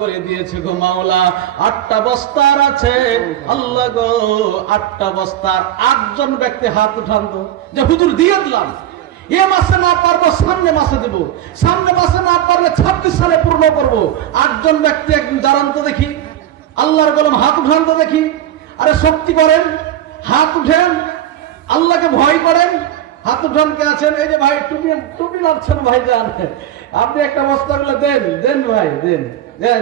করে দিয়েছে গো মাওলা। 8টা বস্তার আছে আল্লাহ গো, 8টা বস্তার 8জন ব্যক্তি হাত উঠান তো, যে হুজুর দিয়ে দিলাম, এ মাসে না পারবো সামনে মাসে দেব, সামনে মাসে না পারলে 26 সালে পূর্ণ করব। 8জন ব্যক্তি একদিন দাঁড়ান তো দেখি, আল্লাহর গোলাম হাত উঠান তো দেখি। আরে শক্তি করেন, হাত উঠেন, আল্লাহকে ভয় করেন, হাত উঠান। কে আছেন? এই যে ভাই টুপি টুপি লাগছেন ভাই, যান আপনি একটা বস্তা গুলো দেন, দেন ভাই, দেন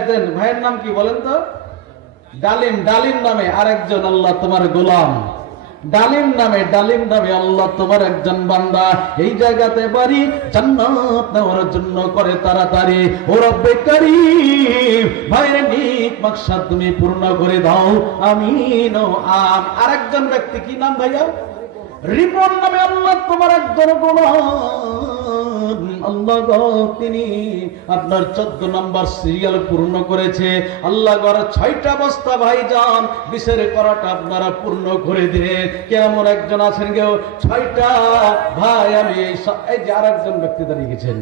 দেন। ভাইয়ের নাম কি বলেন তো? ডালিম। ডালিম নামে আরেকজন আল্লাহ তোমার গোলাম, ডালিম নামে আল্লাহ তোমার একজন বান্দা এই জায়গাতে বাড়ি জান্নাত নেওয়ার জন্য করে তাড়াতাড়ি। ও রব্বে কারীম, ভাইয়ের নেক মাকসাদ তুমি পূর্ণ করে দাও, আমিন ও আম। আরেকজন ব্যক্তি কি নাম ভাইয়া? রিপন নামে আল্লাহ তোমার একজন গোলাম, আল্লাহ গো তিনি আপনার 14 নম্বর সিরিয়াল পূর্ণ করেছে। আল্লাহ গো 6টা বস্তা ভাইজান বিশের করাটা আপনারা পূর্ণ করে দিলেন। কেমন একজন আছেন কেউ? 6টা ভাই আমি এই যে আরেকজন ব্যক্তি দাঁড়িয়ে গেছেন,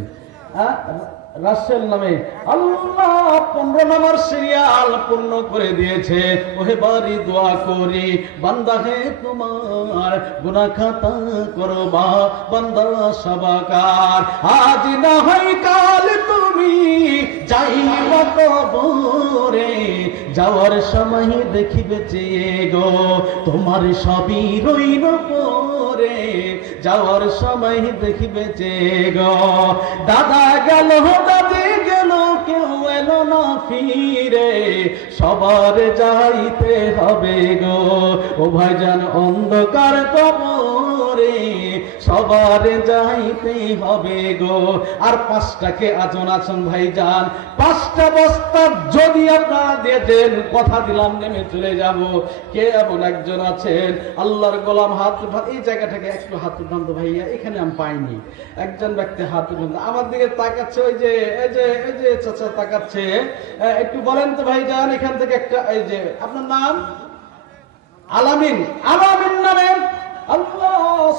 রাসেল নামে আল্লাহ 15 নম্বর সিরিয়াল পূর্ণ করে দিয়েছে। ওহে বাড়ি দোয়া করি, বান্দা হে তোমার গুনাহ খাতা করবা, বান্দা সবাকার আজ না হয় কাল তুমি যাইবা কবরে, যাওয়ার সময় দেখিবে চেয়ে গো তোমার সবই রইল পরে, যাওয়ার সময় দেখিবে চেয়ে গো। দাদা গেল, দাদি গেল, কেউ এলো না ফিরে, সবার যাইতে হবে গো ও ভাইজান অন্ধকার কবরে, সবার যাইতে হবে গো। আর 5টাকে আজন আছেন ভাইজান, 5টা বস্তা যদি আপনারা দিয়ে দেন, কথা দিলাম নেমে চলে যাব। কে এমন একজন আছেন আল্লাহর গোলাম? হাত উঠান, এই জায়গাটাকে একটু হাত উঠান তো ভাইয়া, এখানে আমি পাইনি। একজন ব্যক্তি হাত উঠান, আমার দিকে তাকাচ্ছে, ওই যে এই যে চাচা তাকাচ্ছে, একটু বলেন তো ভাইজান এখান থেকে একটা, এই যে আপনার নাম? আলামিন। আলামিন নামে আল্লাহ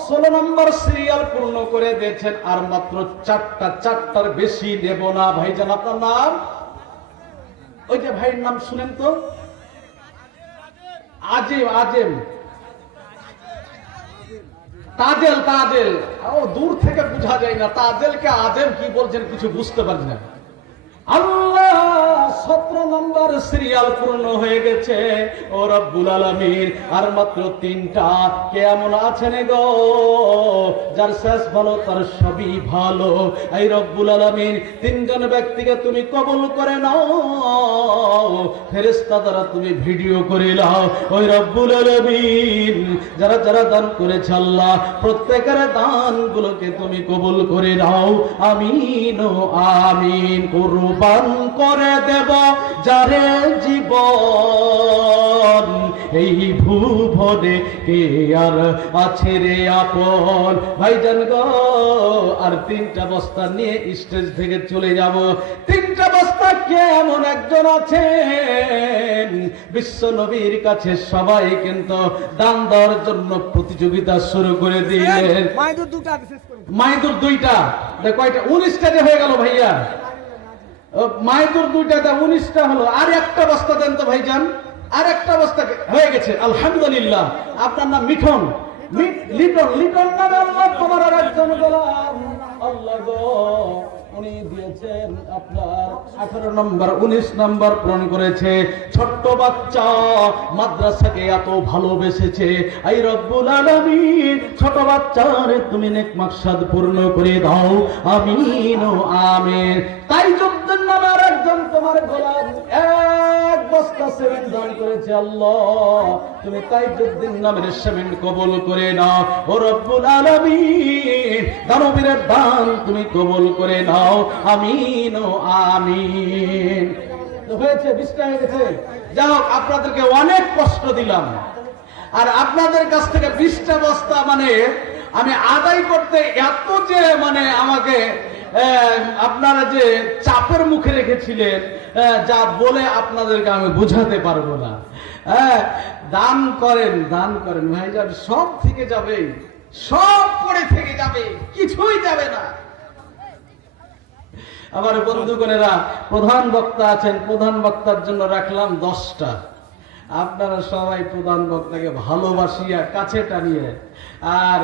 16 নম্বর সিরিয়াল পূর্ণ করে দিয়েছেন। আর মাত্র 4টার বেশি নেব না ভাইজান। আপনার নাম? ওই যে ভাইয়ের নাম শুনেন তো, আজেম তাজেল। ও দূর থেকে বোঝা যায় না, তাজেলকে আজেম কি বলছেন কিছু বুঝতে পারি না। আল্লাহ 17 নম্বর সিরিয়াল পূর্ণ হয়ে গেছে ও রব্বুল আলামিন। আর মাত্র 3টা। কেমন আছেন গো যার শেষ ভালো তার সবই ভালো। এই রব্বুল আলামিন 3জন ব্যক্তিকে তুমি কবুল করে নাও, ফেরেশতা দ্বারা তুমি ভিডিও করে নাও। ওই রব্বুল আলামিন যারা যারা দান করেছে আল্লাহ প্রত্যেকের দানগুলোকে তুমি কবুল করে নাও, আমিন ও আমিন। কুরবান করে দেব যারে জীবন, এই ভুবনে কে আর আছে রে আপন। ভাইজান গো আর 3টা বস্তা নিয়ে স্টেজ থেকে চলে যাব। 3টা বস্তা কে এমন একজন আছেন বিশ্ব নবীর কাছে সবাই কিন্তু দান দেওয়ার জন্য প্রতিযোগিতা শুরু করে দিলেন। মাইদুর 2টা, কয়টা? 19টা হয়ে গেল ভাইয়া। মাইদুর 2টা, 19টা হলো। আর একটা বস্তা দেন তো ভাইজান, আর একটা বস্তা হয়ে গেছে আলহামদুলিল্লাহ। আপনার নাম মিঠন? লিটন নামে আল্লাহ তোমার আর একজন গোলাম আল্লাহ গো উনি দিয়েছেন আপনার 18 নম্বর 19 নম্বর পূরণ করেছে। ছোট্ট বাচ্চা মাদ্রাসাকে এত ভালোবেসেছে। এই রব্বুল আলামিন ছোট বাচ্চারে তুমি নেক মাকসাদ পূর্ণ করে দাও, আমিন ও আমিন। তাই যুদ্ধের নামে আর একজন তোমার গোলাম 1 বস্তা সিমেন্ট দান করেছে আল্লাহ, তুমি তাই যুদ্ধের নামের সিমেন্ট কবুল করে নাও ও রব্বুল আলামিন। দানবীরের দান তুমি কবুল করে নাও, আমিন ও আমিন। হয়েছে 20টা হয়ে গেছে। যাই হোক আপনাদেরকে অনেক কষ্ট দিলাম, আর আপনাদের কাছ থেকে 20টা বস্তা মানে আমি আদায় করতে এত যে মানে আমাকে আপনারা যে চাপের মুখে রেখেছিলেন, যা বলে আপনাদেরকে আমি বুঝাতে পারবো না। দান করেন ভাইজান, সব থেকে যাবে, সব পড়ে থেকে যাবে, কিছুই যাবে না। আমার বন্ধুগণেরা, প্রধান বক্তা আছেন, প্রধান বক্তার জন্য রাখলাম 10টা। আপনারা সবাই প্রধান বক্তাকে ভালোবাসিয়া কাছে টানিয়ে, আর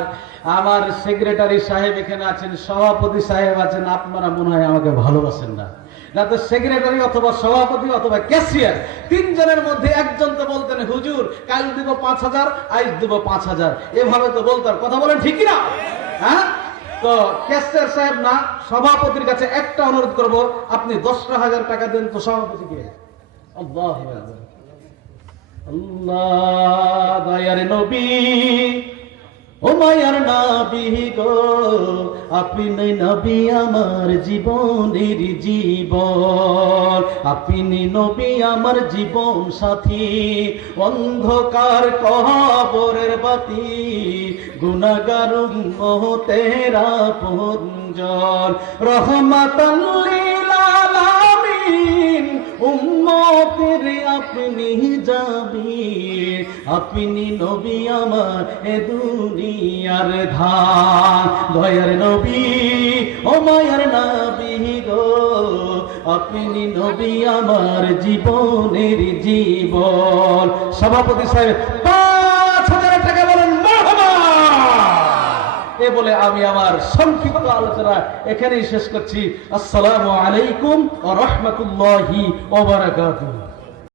আমার সেক্রেটারি সাহেব এখানে আছেন, সভাপতি সাহেব আছেন, আপনারা মনে হয় আমাকে ভালোবাসেন না। না তো সেক্রেটারি অথবা সভাপতি অথবা ক্যাশিয়ার, 3 জনের মধ্যে একজন তো বলতেন, হুজুর কাল দিব 5000, আজ দিব 5000, এভাবে তো বলতাম। কথা বলেন ঠিক না? হ্যাঁ, তো ক্যাশিয়ার সাহেব না, সভাপতির কাছে একটা অনুরোধ করব, আপনি 10,000 টাকা দেন তো সভাপতিকে। আল্লাহ আল্লাহ, দয়ার নবী, ও মায়ার নবী গো, আপনি নবী আমার জীবনের জীবন, আপনি নবী আমার জীবন সাথী, অন্ধকার কবরের বাতি, গুনাহগার উম্মতের আপনজন, রহমাতাল লিল আলামিন, উম্মতের আপনি যাবি, আপনি নবী আমার এ দুনিয়ার ধান, দয়ার নবী, ও মায়ার নবী গো, আপনি নবী আমার জীবনের জীবন। সভাপতি সাহেব 5,000 টাকা বলেন মারহাবা। এ বলে আমি আমার সংক্ষিপ্ত আলোচনা এখানেই শেষ করছি। আসসালামু আলাইকুম ওয়া রাহমাতুল্লাহি ওয়া বারাকাতুহু।